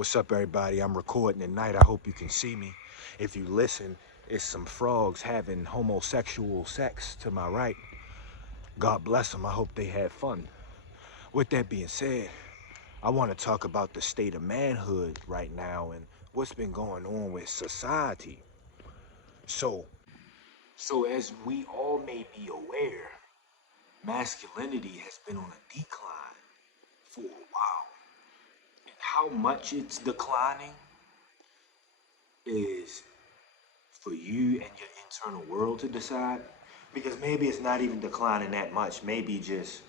What's up, everybody? I'm recording at night. I hope you can see me. If you listen, it's some frogs having homosexual sex to my right. God bless them. I hope they had fun. With that being said, I want to talk about the state of manhood right now and what's been going on with society. So, so as we all may be aware, masculinity has been on a decline for a while. And how much it's declining is for you and your internal world to decide, because maybe it's not even declining that much. Maybe just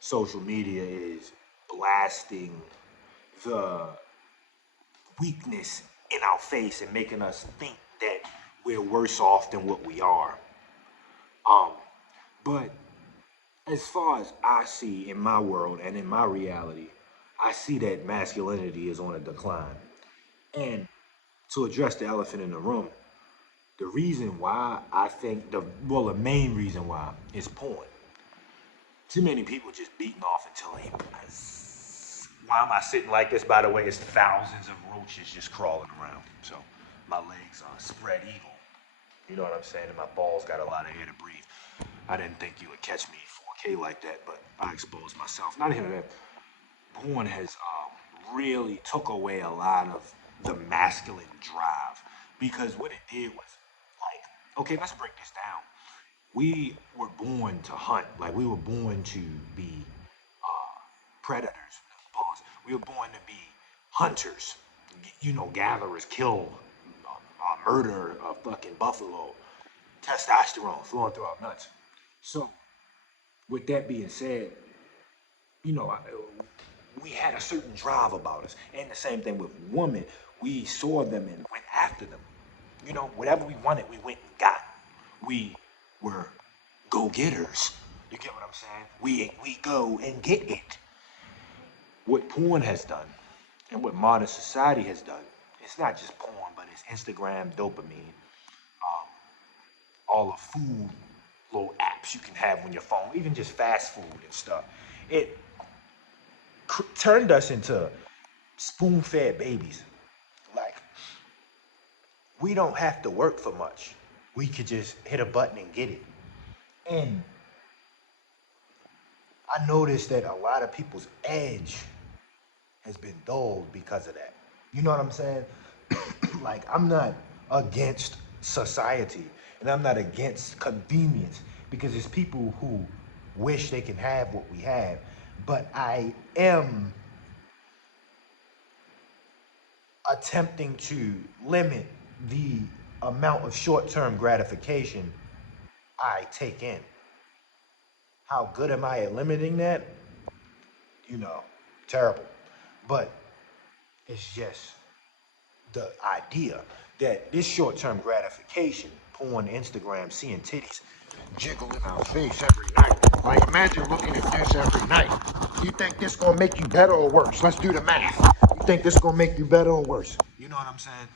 social media is blasting the weakness in our face and making us think that we're worse off than what we are. um but as far as I see in my world and in my reality, I see that masculinity is on a decline. And to address the elephant in the room, the reason why I think the main reason why is porn. Too many people just beating off until they. Why am I sitting like this? By the way, it's thousands of roaches just crawling around. So my legs are spread eagle. You know what I'm saying? And my balls got a lot of air to breathe. I didn't think you would catch me 4K like that, but I exposed myself. Not even that. Porn has really took away a lot of the masculine drive, because what it did was, like, okay, let's break this down. We were born to hunt, like we were born to be predators. Pause. We were born to be hunters, gatherers, kill, murder a fucking buffalo, testosterone flowing through our nuts. So, with that being said, you know, we had a certain drive about us. And the same thing with women. We saw them and went after them. Whatever we wanted, we went and got. We were go-getters. You get what I'm saying? We go and get it. What porn has done and what modern society has done, it's not just porn, but it's Instagram, dopamine, all the food little apps you can have on your phone, even just fast food and stuff. It turned us into spoon-fed babies. Like, we don't have to work for much. We could just hit a button and get it. And I noticed that a lot of people's edge has been dulled because of that. You know what I'm saying? Like, I'm not against society and I'm not against convenience, because it's people who wish they can have what we have. But I am attempting to limit the amount of short-term gratification I take in. How good am I at limiting that? Terrible. But it's just the idea that this short-term gratification, porn, Instagram, seeing titties, jiggling our face every night. Like, imagine looking at this every night. You think this gonna make you better or worse? Let's do the math. You think this gonna make you better or worse? You know what I'm saying?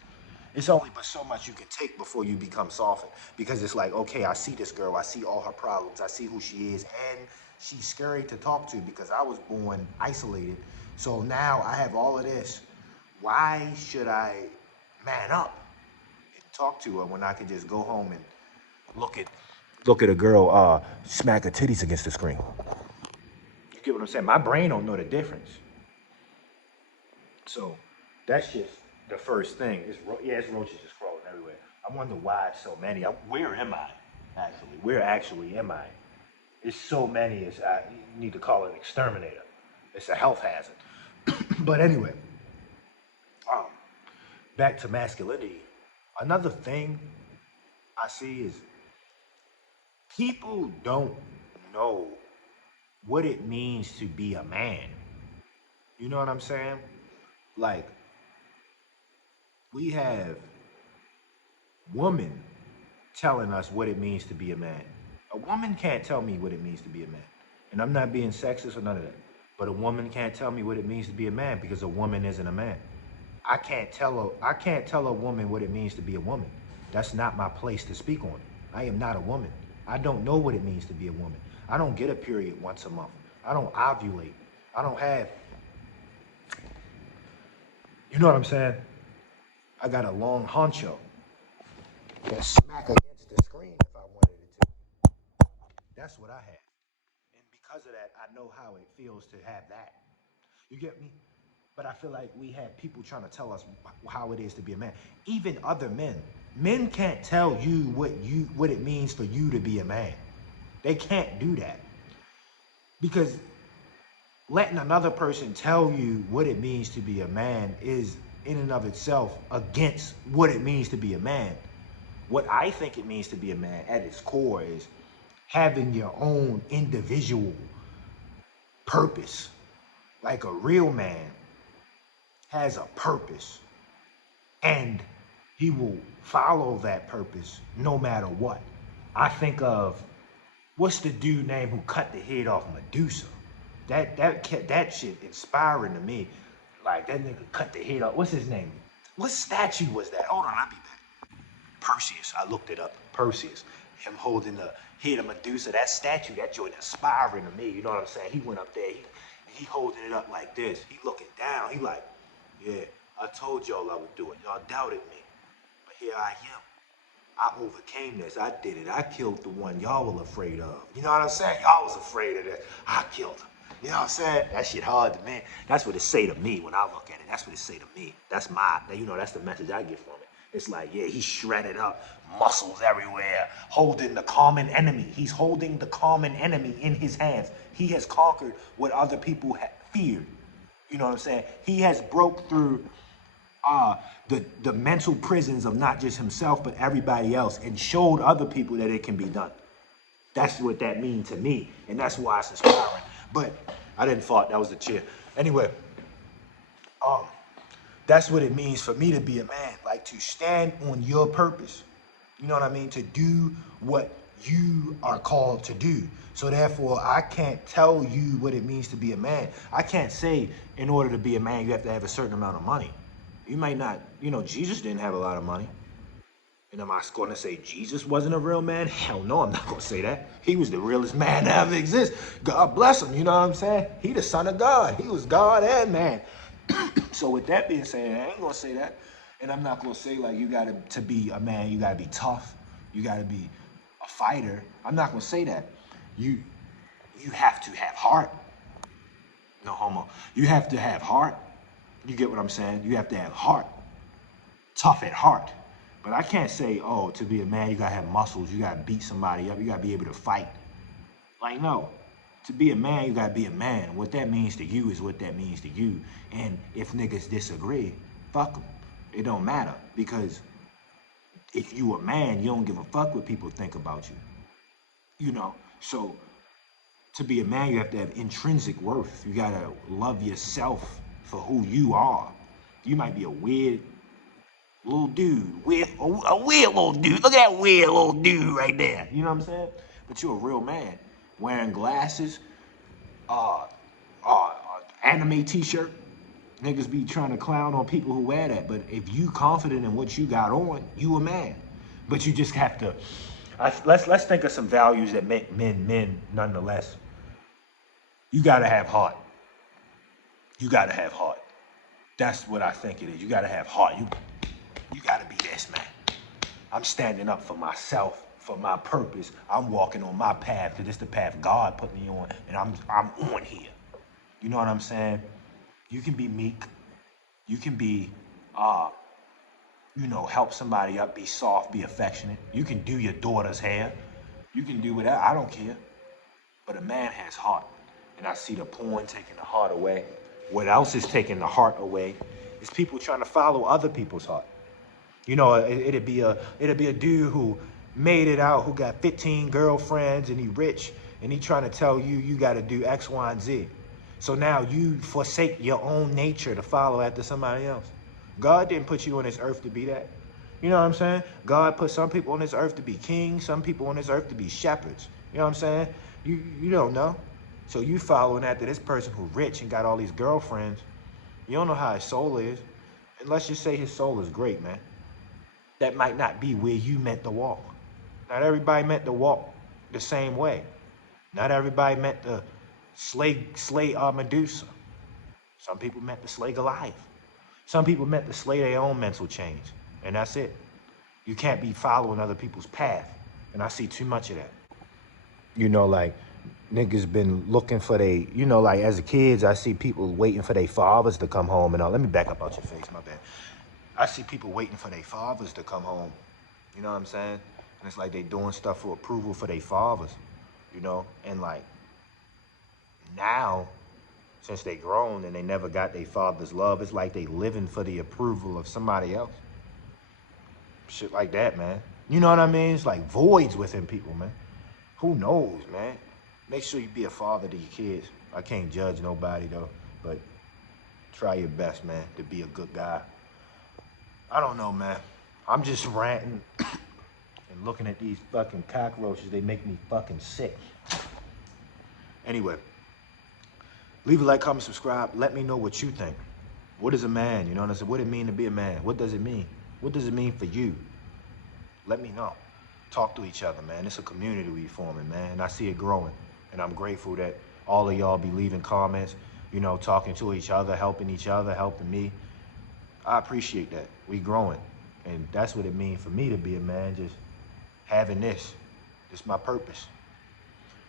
It's only but so much you can take before you become softened. Because it's like, okay, I see this girl, I see all her problems, I see who she is, and she's scary to talk to because I was born isolated. So now I have all of this. Why should I man up and talk to her when I can just go home and look at a girl smack her titties against the screen? You get what I'm saying? My brain don't know the difference. So that's just the first thing. It's roaches just crawling everywhere. I wonder why so many. Where am I? Actually, where actually am I? It's so many. You need to call it an exterminator. It's a health hazard. But anyway, um, back to masculinity. Another thing I see is people don't know what it means to be a man. You know what I'm saying? Like, we have women telling us what it means to be a man. A woman can't tell me what it means to be a man. And I'm not being sexist or none of that. But a woman can't tell me what it means to be a man, because a woman isn't a man. I can't tell a woman what it means to be a woman. That's not my place to speak on. I am not a woman. I don't know what it means to be a woman. I don't get a period once a month. I don't ovulate. I don't have You know what I'm saying? I got a long honcho that smack against the screen if I wanted it to. That's what I have. And because of that, I know how it feels to have that. You get me? But I feel like we have people trying to tell us how it is to be a man. Even other men. Men can't tell you what it means for you to be a man. They can't do that. Because letting another person tell you what it means to be a man is in and of itself against what it means to be a man. What I think it means to be a man at its core is having your own individual purpose. Like a real man has a purpose and he will follow that purpose no matter what. I think of what's the dude name who cut the head off Medusa? That shit inspiring to me. Like that nigga cut the head off. What's his name? What statue was that? Hold on, I'll be back. Perseus. I looked it up. Perseus. Him holding the head of Medusa. That statue, that joint inspiring to me. You know what I'm saying? He went up there. He holding it up like this. He looking down. He like, yeah, I told y'all I would do it. Y'all doubted me. But here I am. I overcame this. I did it. I killed the one y'all were afraid of. You know what I'm saying? Y'all was afraid of this. I killed him. You know what I'm saying? That shit hard to me. That's what it say to me when I look at it. That's what it say to me. That's that's the message I get from it. It's like, yeah, he's shredded up, muscles everywhere, holding the common enemy. He's holding the common enemy in his hands. He has conquered what other people feared. You know what I'm saying? He has broke through the mental prisons of not just himself, but everybody else, and showed other people that it can be done. That's what that means to me, and that's why it's inspiring. But I didn't fart, that was the chair. Anyway, that's what it means for me to be a man, like to stand on your purpose. You know what I mean? To do what you are called to do. So therefore, I can't tell you what it means to be a man. I can't say in order to be a man, you have to have a certain amount of money. You might not, Jesus didn't have a lot of money. And am I going to say Jesus wasn't a real man? Hell no, I'm not going to say that. He was the realest man to ever exist. God bless him, you know what I'm saying? He the son of God. He was God and man. So with that being said, I ain't going to say that. And I'm not going to say like you got to be a man, you got to be tough. You got to be a fighter. I'm not going to say that. You have to have heart. No homo. You have to have heart. You get what I'm saying? You have to have heart. Tough at heart. But I can't say, oh, to be a man, you gotta have muscles, you gotta beat somebody up, you gotta be able to fight. Like, no. To be a man, you gotta be a man. What that means to you is what that means to you. And if niggas disagree, fuck them. It don't matter. Because if you a man, you don't give a fuck what people think about you. So to be a man, you have to have intrinsic worth. You gotta love yourself for who you are. You might be a weird little dude, a weird little dude. Look at that weird little dude right there. You know what I'm saying? But you're a real man, wearing glasses, anime t-shirt. Niggas be trying to clown on people who wear that, but if you confident in what you got on, you a man. But you just have to. Let's think of some values that make men nonetheless. You gotta have heart. You gotta have heart. That's what I think it is. You gotta have heart. You gotta be this, man. I'm standing up for myself, for my purpose. I'm walking on my path, because it's the path God put me on, and I'm on here. You know what I'm saying? You can be meek. You can be, help somebody up, be soft, be affectionate. You can do your daughter's hair. You can do whatever. I don't care. But a man has heart. And I see the porn taking the heart away. What else is taking the heart away is people trying to follow other people's heart. It'd be a dude who made it out, who got 15 girlfriends, and he rich, and he trying to tell you got to do X, Y, and Z. So now you forsake your own nature to follow after somebody else. God didn't put you on this earth to be that. You know what I'm saying? God put some people on this earth to be kings, some people on this earth to be shepherds. You know what I'm saying? You don't know. So you following after this person who rich and got all these girlfriends. You don't know how his soul is. And let's just say his soul is great, man. That might not be where you meant to walk. Not everybody meant to walk the same way. Not everybody meant to slay Medusa. Some people meant to slay Goliath. Some people meant to slay their own mental change, and that's it. You can't be following other people's path, and I see too much of that. You know, like niggas been looking for they, you know, like as kids, I see people waiting for their fathers to come home and all. Let me back up out your face, my bad. I see people waiting for their fathers to come home. You know what I'm saying? And it's like they doing stuff for approval for their fathers, you know? And like now, since they grown and they never got their father's love, it's like they living for the approval of somebody else. Shit like that, man. You know what I mean? It's like voids within people, man. Who knows, man? Make sure you be a father to your kids. I can't judge nobody though, but try your best, man, to be a good guy. I don't know, man. I'm just ranting and looking at these fucking cockroaches. They make me fucking sick. Anyway, leave a like, comment, subscribe. Let me know what you think. What is a man? You know what I'm saying? What does it mean to be a man? What does it mean? What does it mean for you? Let me know. Talk to each other, man. It's a community we forming, man. And I see it growing. And I'm grateful that all of y'all be leaving comments, you know, talking to each other, helping me. I appreciate that. We growing. And that's what it means for me to be a man, just having this. This is my purpose.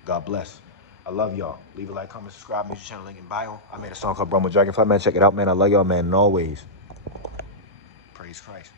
God bless. I love y'all. Leave a like, comment, subscribe, music channel link in bio. I made a song called Brahma Dragonfly, man. Check it out, man. I love y'all, man. And always, praise Christ.